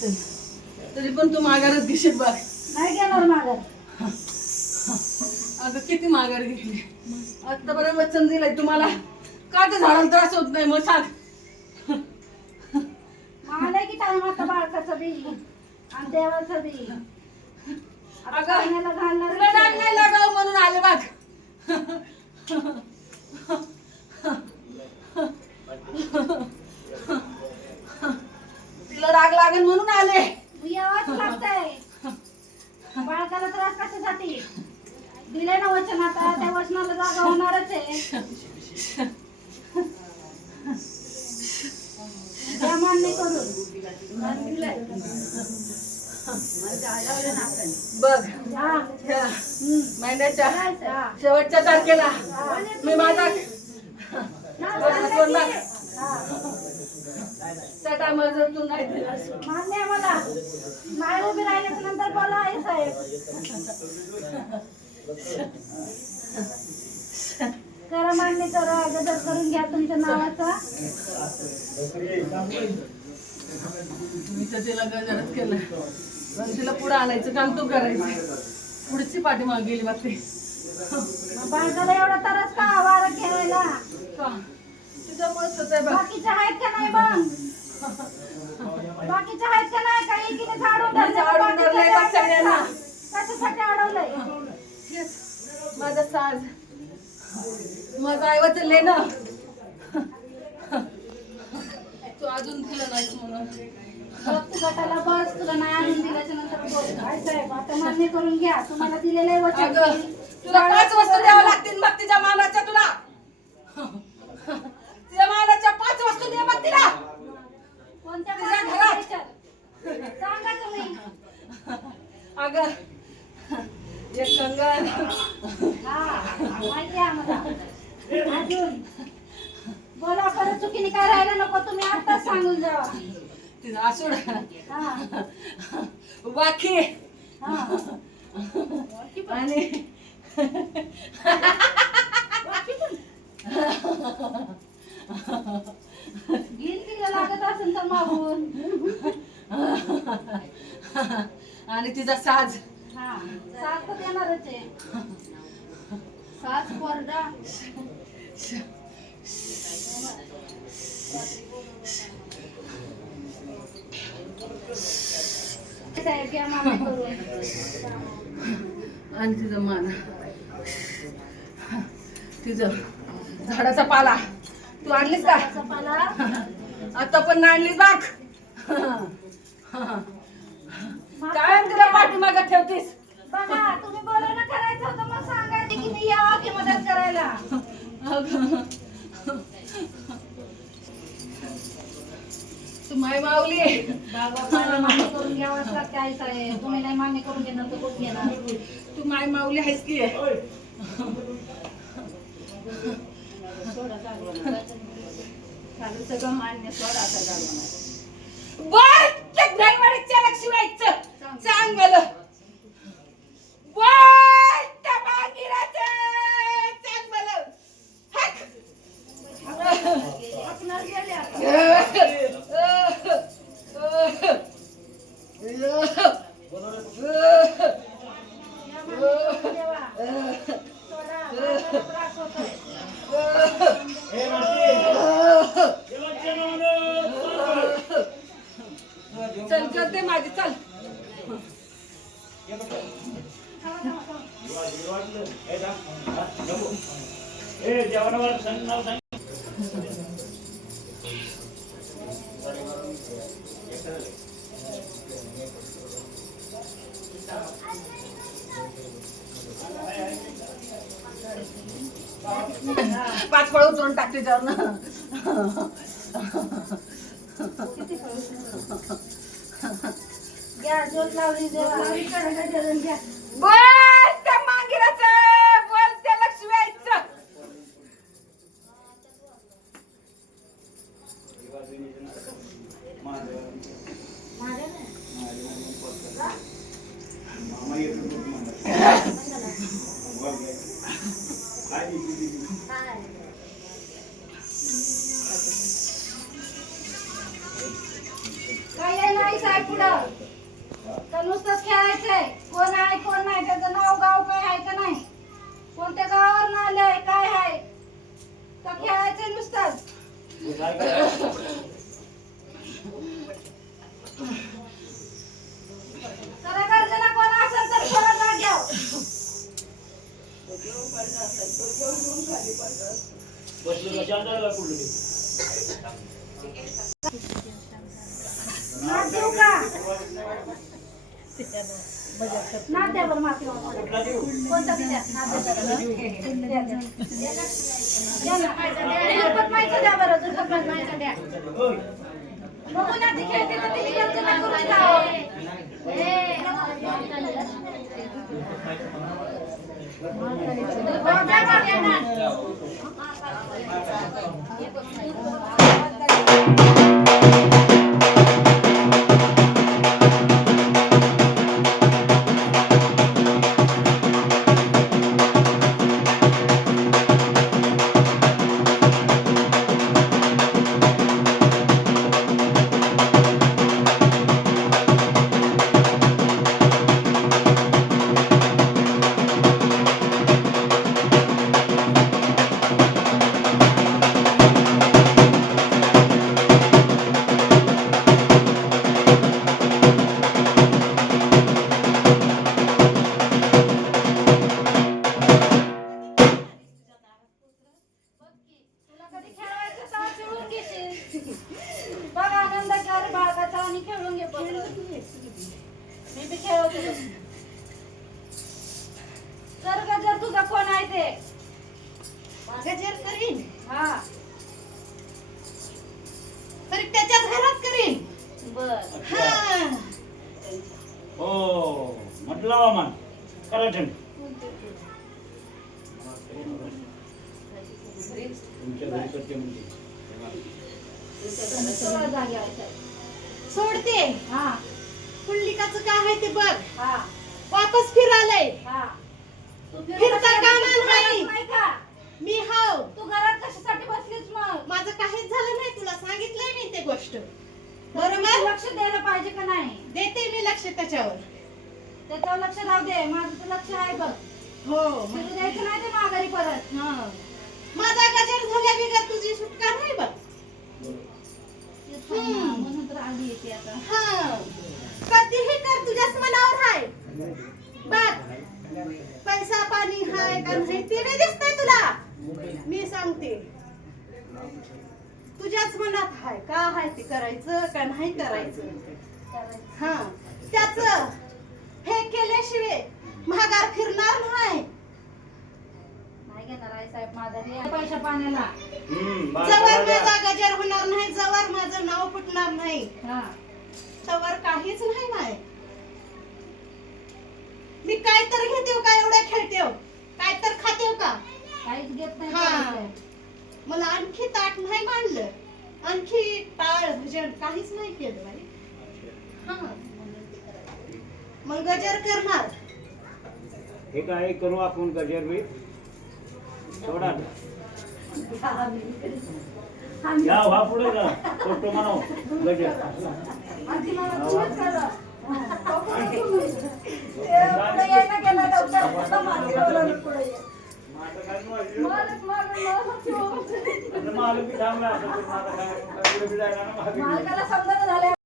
चल. तरी पण तू माघारच घेशील बघ. नाही घेणार माघार. अगं किती माघार घेतली. आतापर्यंत वचन दिलंय तुम्हाला. का ते झाडाला त्रास होत नाही मग सांग. मला की टाइम आता बाळकाचं बी आणि देवाचं बी. आता पाण्याला घालणार तुला डाग नाही लागावं म्हणून आले बघ. तिला डाग लागेल म्हणून आले. यावंच लागतंय. बाळकाला त्रास कशासाठी दिले ना वचन, आता त्या वचनाला जागा होणारच आहे. त्या मान्य करून बघ हा. ह्या महिन्याच्या हा. शेवटच्या तारखेला मी माझा सोडणार. त्या टायमाला जर तू नाही दिलास मान्य आहे मला. नाही उभी राहिल्याच्या नंतर बोला आहे साहेब. करा मान्य करा. गदर करून घ्या तुमच्या नावाचा. मी तर तिला गजरच केलं. पण तिला पुढे आणायचं काम तू करायचं. पुढची पाठीमागे गेली बघ ती. बाळकाला एवढा त्रास का वारा खेळायला. तुझ्यामुळेच होतंय बघ. बाकीचे आहेत का नाही मग. बाकीचे आहेत का नाही. काही एकीने झाडून धरलं का झाडून धरलंय बघ सगळ्यांना. कशासाठी अडवलंय. हेच माझा साज माझं ऐवत लेणं. तू अजून दिलं नाहीस म्हणून. बघ तू गटाला बस. तुला नाही आणून दिल्याच्या नंतर बोल. काय साहेब आता मान्य करून घ्या. तुम्हाला दिलेलं आहे वचन. अगं तुला 5 वस्तू द्यावं लागतील मग तिच्या मानाच्या. तुला तिच्या मानाच्या 5 वस्तू दे मग तिला. कोणत्या तिच्या पाण्यात घरात. द्यायच्या? सांगा तुम्ही. अगं एक कंगन. हा माहिती आहे आम्हाला. अजून बोला. परत चुकीने काय राहिलं नको. तुम्ही आताच सांगून जावा. तिचा आसूड. हा. वाखी. हा. आणि घेईन तिला लागत असेल तर मागून. आणि तिचा साज. हा साथ तर देणारच आहे. साथ कोरडा. साहेब घ्या मान्य करून. आणि तिचं मान. तिचं झाडाचा पाला तू आणलीस का. चपाला आता पण नाही आणलीस बाग. कायम तिला पाठीमागं ठेवतीस. बघा तुम्ही बोलवणं करायचं होतं मग सांगायचं की मी यावं की मदत करायला. तू माय माऊली. बाबा मान्य करून घ्यावंच लागते. आई साहेब तुम्ही नाही मान्य करून घेणार तर कोण घेणार. तू माय माऊली आहेस की. सगळं मान्य सोडा सगळं. बर त्या ड्रायव्हरच्या लक्ष व्हायचं. सांग मला. बर त्या बागीराचं सांग मला. हक. आपणाला गेले आता. या मान्य देवा. सोडा. बाळाला त्रास होतोय. चल करते माझी. चल पाच फळ उचलून टाकते त्यावर ना. किती घ्या ज्योत लावली देवा. घ्या. बोल त्या मांगिराचं. बोल त्या लक्ष्मीचं. काय नाही साहेब पुढं तर नुसतंच खेळायचंय. कोण आहे कोण नाही त्याचं नाव गाव काय आहे का नाही, कोणत्या गावावर आलंय काय आहे तर खेळायचंय नुसतंच. जरा गरजेला कोण असेल तर थोडा जाग घ्या. नाद देऊ का? नाद द्या बरं माती कोणता द्या? नाद द्या. झुरपत मायचं द्या बरं, झुरपत मायचं द्या. बघू ना ती खेळते तर तिने गर्जना करून जावं. बघ आनंद कर बाळगाचा आणि खेळून घे. मी बी खेळवते. तर गजर तुझा कोण आहे ते? गजर करीन हा तरी त्याच्याच घरात करीन. बर हा हो म्हटलं मान करायचं तुमच्या घरी करते म्हणजे सगळं जागी आहे. सोडते. हा पुंडलिकाचं काय आहे ते बघ. हा वापस फिरालय. हा तू फिरता कामा नाही. नाही का? मी हाव. तू घरात कशासाठी बसलीस मग? माझं काहीच झालं नाही, तुला सांगितलंय मी ते गोष्ट. तू बरोबर लक्ष द्यायला पाहिजे का नाही? देते मी लक्ष त्याच्यावर. त्याच्यावर लक्ष राहू दे. माझं तर लक्ष आहे बघ. हो फिरू द्यायचं नाही ते माघारी परत. हा माझा गजर झाल्या बिगर तुझी सुटका नाही बघ. म्हणून तर आली येते आता. हा कधीही कर, तुझ्याच मनावर हाय बघ. पैसा पाणी हाय का नाही ते नाही दिसतंय तुला. मी सांगते तुझ्याच मनात हाय का हाय ते करायचं का नाही करायचं. हा त्याच हे केल्याशिवाय महागार फिरणार नाही. नाही घेणार आहे साहेब माझा रे पैशा पाण्याला. जवळ माझा गजर होणार नाही, जवळ माझं नाव फुटणार नाही, हा तवर काहीच नाही माय. मी काय तर घेतेव का एवढ्या खेळतेव, काय तर खातेव का. काहीच घेत नाही हा. पैसे. मला आणखी ताट नाही मांडलं, आणखी टाळ भजन काहीच नाही केलं बाई. हा मग गजर करणार. हे काय करू आपण गजर बी थोडा या व्हा पुढे जा फोटो म्हणू गजर आधी मला तुम्हीच करा. ते पुढे यायला गेला डॉक्टर आता मागे लावला पुढे ये. मालक मालक बी थांबला आता मालकाला मालकाला समजा झाले.